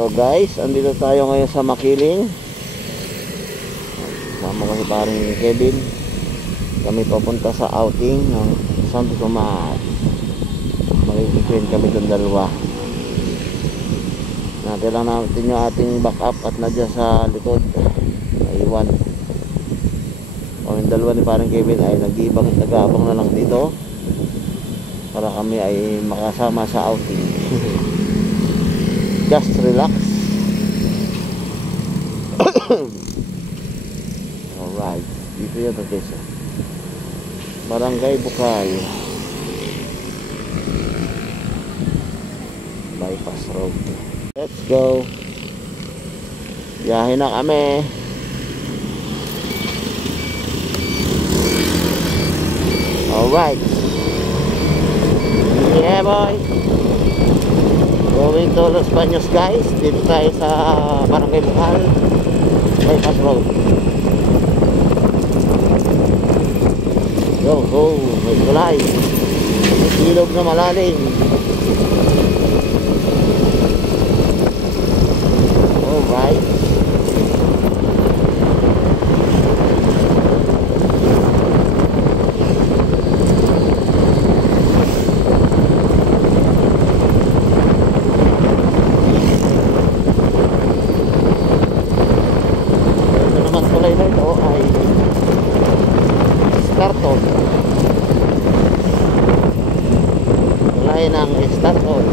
Hello guys, andito tayo ngayon sa Makiling. Kasama ko si paring Kevin. Kami papunta sa outing ng Santo Tomas. Magkikwin kami doon dalawa. Natin lang natin yung ating backup at nadya sa likod. Naiwan. Kami dalawa ni paring Kevin ay nag-aabang na lang dito para kami ay makasama sa outing. Just relax. Alright, dito yun guys. Barangay Bukal, bypass road. Let's go. Biyahe na kami. Alright. Yeah boy. Going to Los Baños guys. Dito tayo sa Barangay Bukal, bypass road. Go, go, may kulay. May ilog na malalim. Alright. Ng Startol.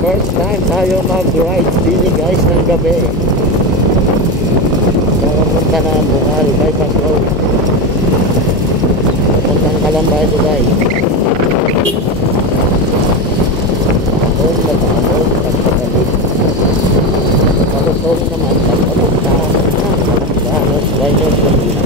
First time tayo mag-ride dini guys ng gabi. Papunta na Bukal, bypass road. Papuntang Kalambay ito guys. Doon na doon pagpagalit. Tapos doon naman pagpapunta ng Los Baños Manila.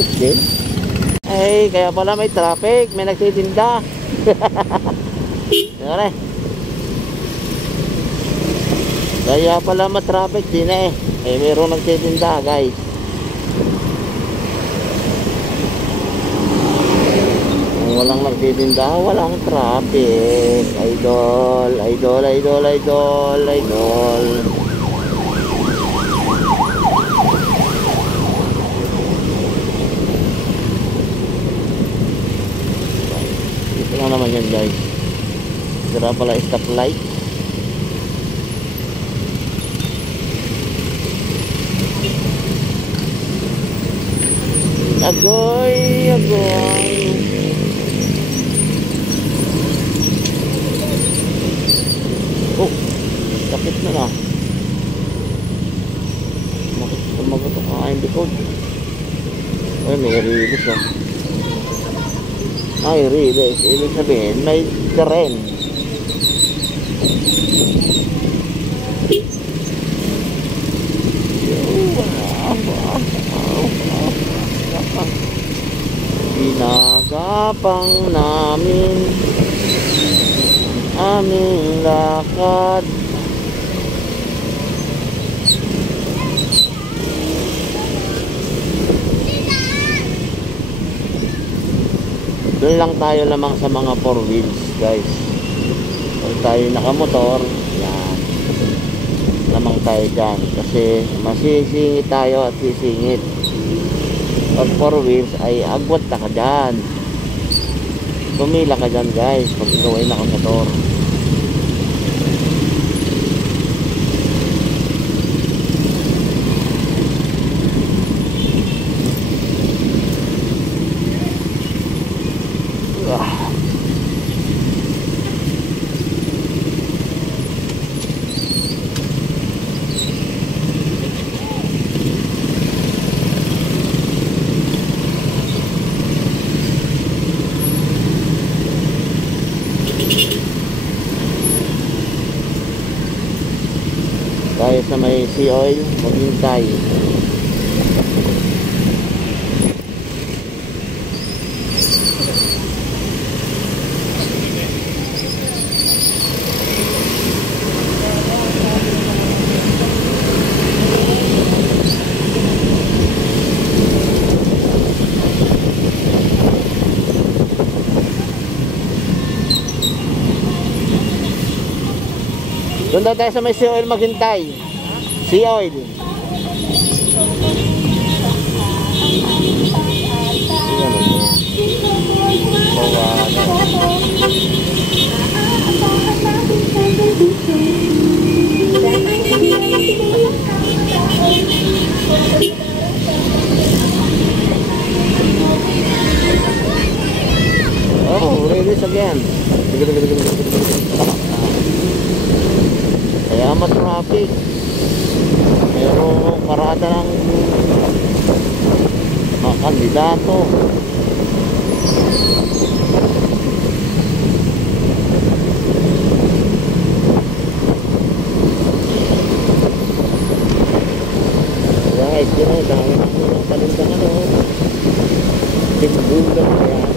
traffic din. Ay, kaya pala may traffic, may nagtitinda. Yan. Kaya pala ma-traffic din eh. Eh, mayroong nagtitinda, guys. Kung walang nagtitinda, walang traffic. Idol, idol, idol, idol, idol. Ito lang naman yan, guys. Sira pala stoplight. Agoy, agoy. Oh, sakit na na. Magutok ang aking likod. Ay, may release ah. Ay, release. Ibig sabihin, may tren. Ginagapang namin aming lakad. Doon lang tayo lamang sa mga 4 wheels, guys. Kung tayo nakamotor, yan, lamang tayo dyan kasi masisingit tayo at sisingit. Pag 4 wheels ay agwat na ka dyan, tumila ka dyan, guys, pag ikaw ay nakamotor. Tayo sa may sea oil, maghintay. Doon daw tayo sa may sea oil maghintay. Sea oil. Oh, release again. Kaya ma-traffic. Pero parada ng mga kandidato. Guys, yun o, dami na mga talintang ano. Tigbulan na yan.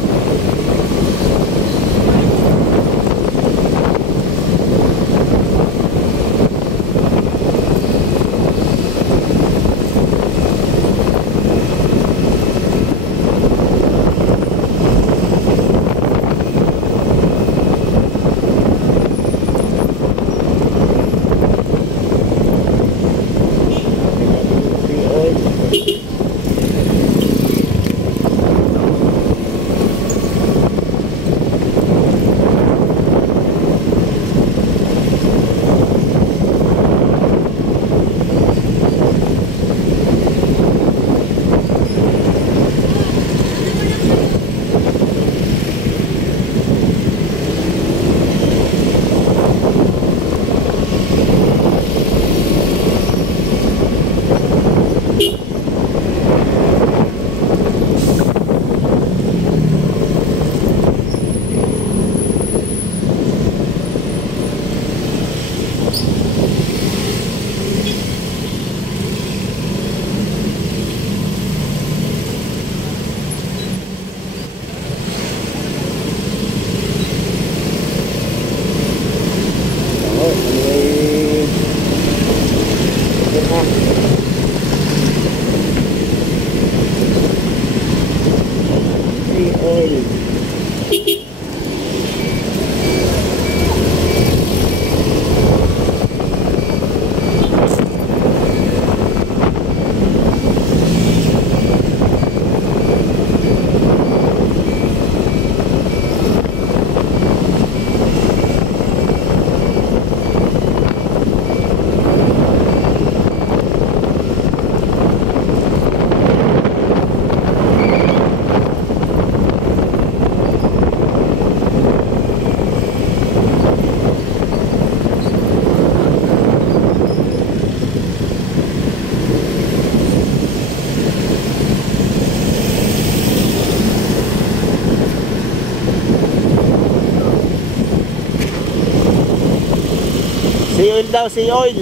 Sea oil daw, sea oil.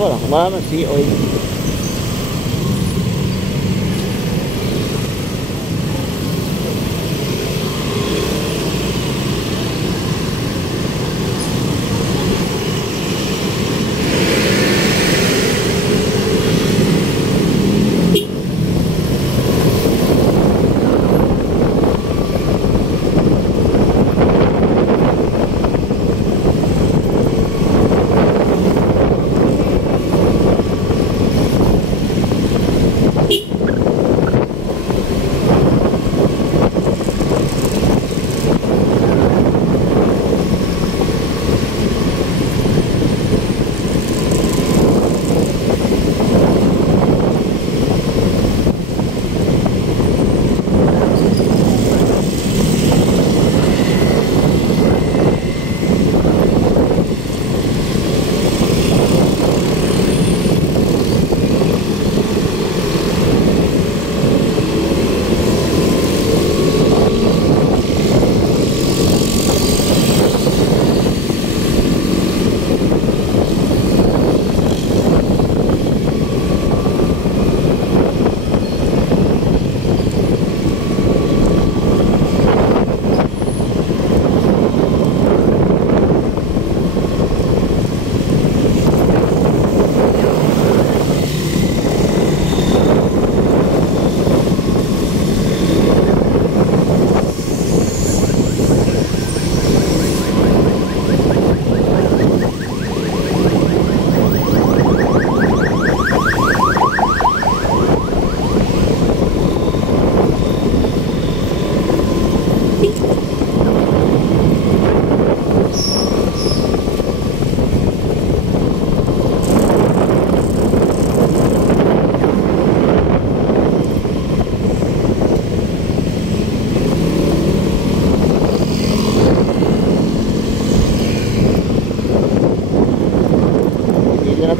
Wala, maraming sea oil.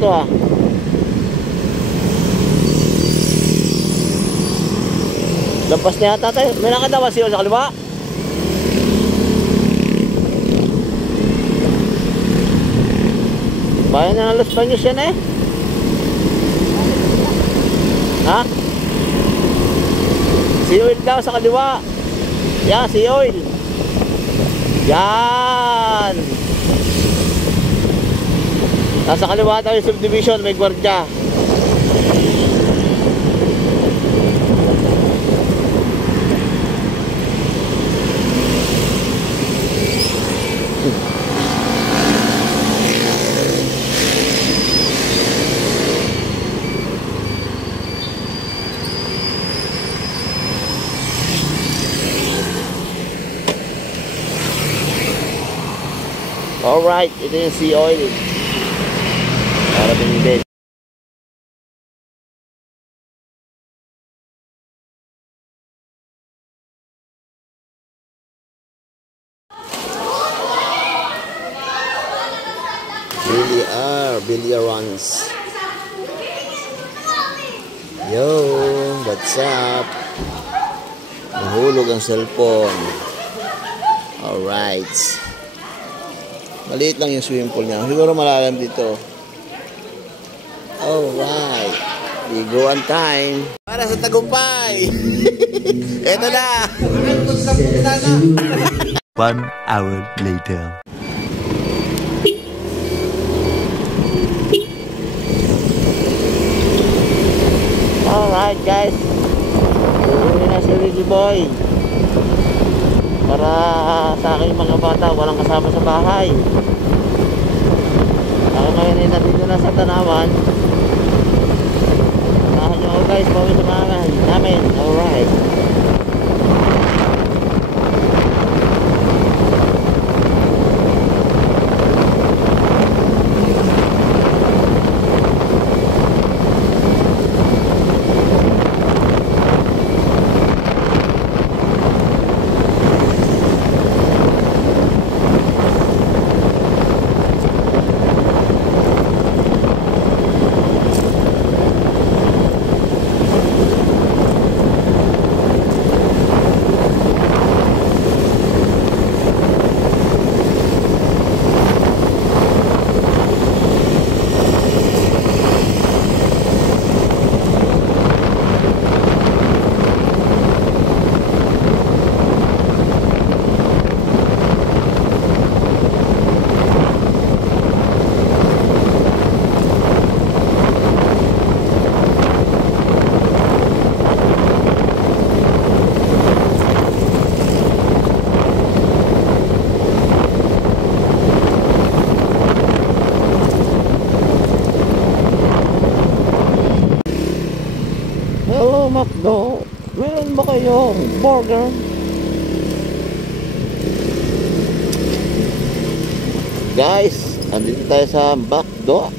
To ah. Lampas na yata tayo. May nakadawa siya sa kaliwa. Bayan na ng Los Baños yan eh. Ha? Sea oil daw sa kaliwa. Yan, sea oil. Yan. Nasa kaliwa tayo yung subdivision, may gwardiya. Alright, ito yung sea oil. Para din. Billy runs. Yo, what's up? Nahulog ang cellphone. Alright. Maliit lang yung swimming pool niya. Siguro malalim dito. Alright. Ligoan time. Para sa tagumpay. Ito na. 1 hour later. Alright guys. Uwi na si Ricky Boy. Para sa aking mga bata walang kasama sa bahay. Ako ngayon ay nandito na sa Tanawan. Samahan nyo ako guys, bawi sa mga namin. Alright. McDo, meron ba kayong burger? Guys, andito tayo sa McDo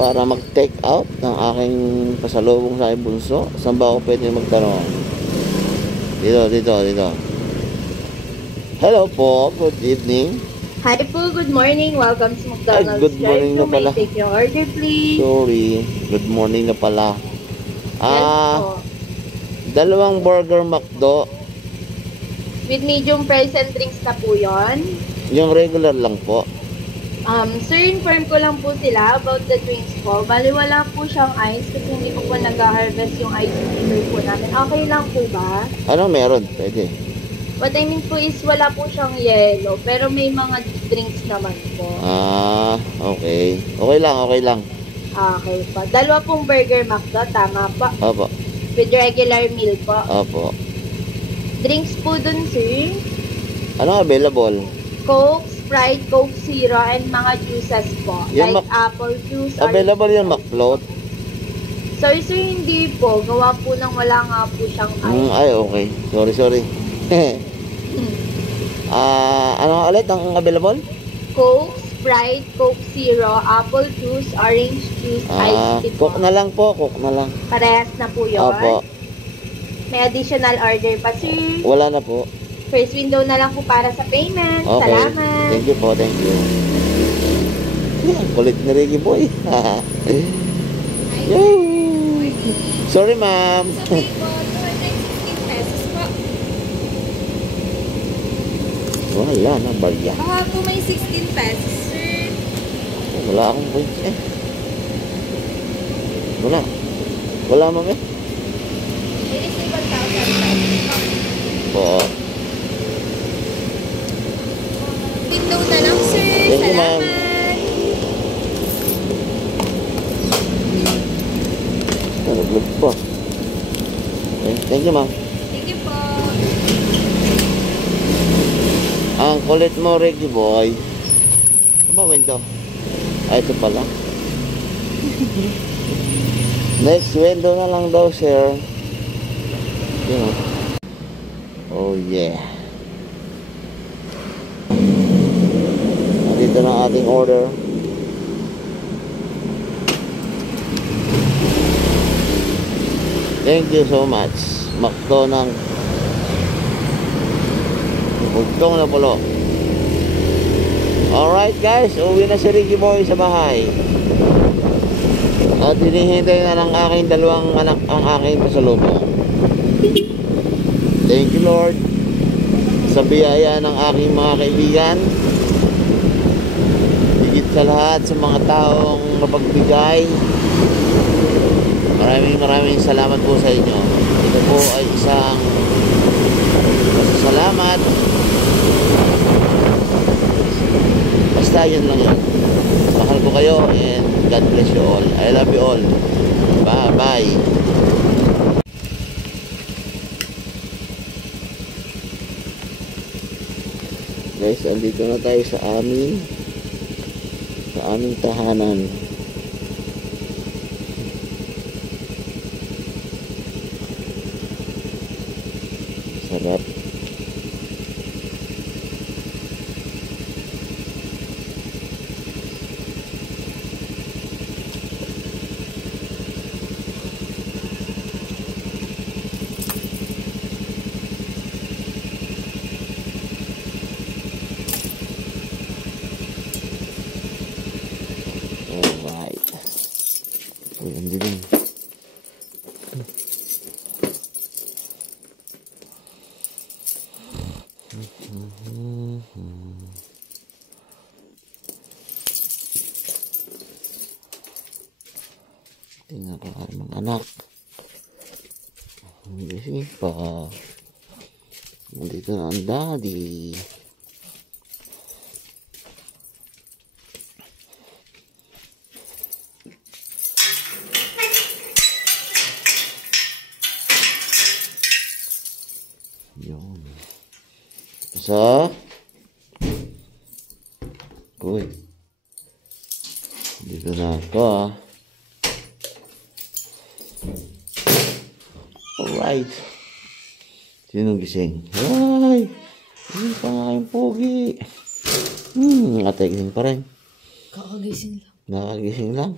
para mag-take out ng aking pasalubong sa aking bunso. Saan ba ako pwede magtanong? Dito. Hello po, good evening. Hi po, good morning. Welcome to McDonald's. Good morning na pala. May take your order, please. Sorry, good morning na pala. Yes po. Dalawang burger McDo. With medium fries and drinks na po yun. Yung regular lang po. Sir, inform ko lang po sila about the drinks po. Bali, wala po siyang ice kasi hindi ko po nag-harvest yung ice maker po namin. Okay lang po ba? Anong meron? Pwede. What I mean po is wala po siyang yellow, pero may mga drinks naman po. Okay. Okay lang. Okay po. Dalawa pong burger McDo, tama po. Opo. With regular meal po. Opo. Drinks po dun, sir. Anong available? Coke, Sprite, Coke Zero, and mga juices po. Yung like apple juice. Available orange yung McFloat? Sorry sir, hindi po. Gawa po ng wala nga po siyang ice. Ay, okay. Sorry. Ano ulit ang available? Coke, Sprite, Coke Zero, apple juice, orange juice, iced tea po. Coke na lang po. Parehas na po yun. Opo. May additional order pa sir. Wala na po. First window na lang po para sa payment. Okay. Salamat. Thank you po, thank you. Kulit ni Ricky Boy. Yay! Sorry, ma'am. Sa pay po, 216 pesos po. Wala na, barya. Baka po may 16 pesos sir. Wala akong points eh. Wala, ma'am eh. It is 1,000 pesos. Po. Window na lang, sir. Thank you, ma'am. Salamat. Nag-vlog po. Okay, thank you, ma'am. Thank you po. Ang kulit mo, Ricky Boy. Ano ba window? Ito pala. Next window na lang daw, sir. Yun. Oh, yeah. Dito na ating order. Thank you so much. McDo ng Bugtong na pulo. Alright guys, uwi na si Ricky Boy sa bahay. At hinihintay na ng aking dalawang anak ang aking pasalubong. Thank you Lord sa biyaya ng aking mga kaibigan. Higit sa lahat sa mga taong mapagbigay. Maraming salamat po sa inyo. Ito po ay isang pasasalamat. Basta yun lang yun. Mahal ko kayo and God bless you all. I love you all. Bye. Guys, andito na tayo sa aming tahanan. Sarap. Alright. Uy, ang dilim. Tingnan ko ang mga anak. Gising pa. Nandito na ang daddy. Yun. So, uy. Dito na ako ah. Sinong gising? Ay! Gising pa nga yung pogi. Ate, gising pa rin. Kakagising lang. Nakagising lang.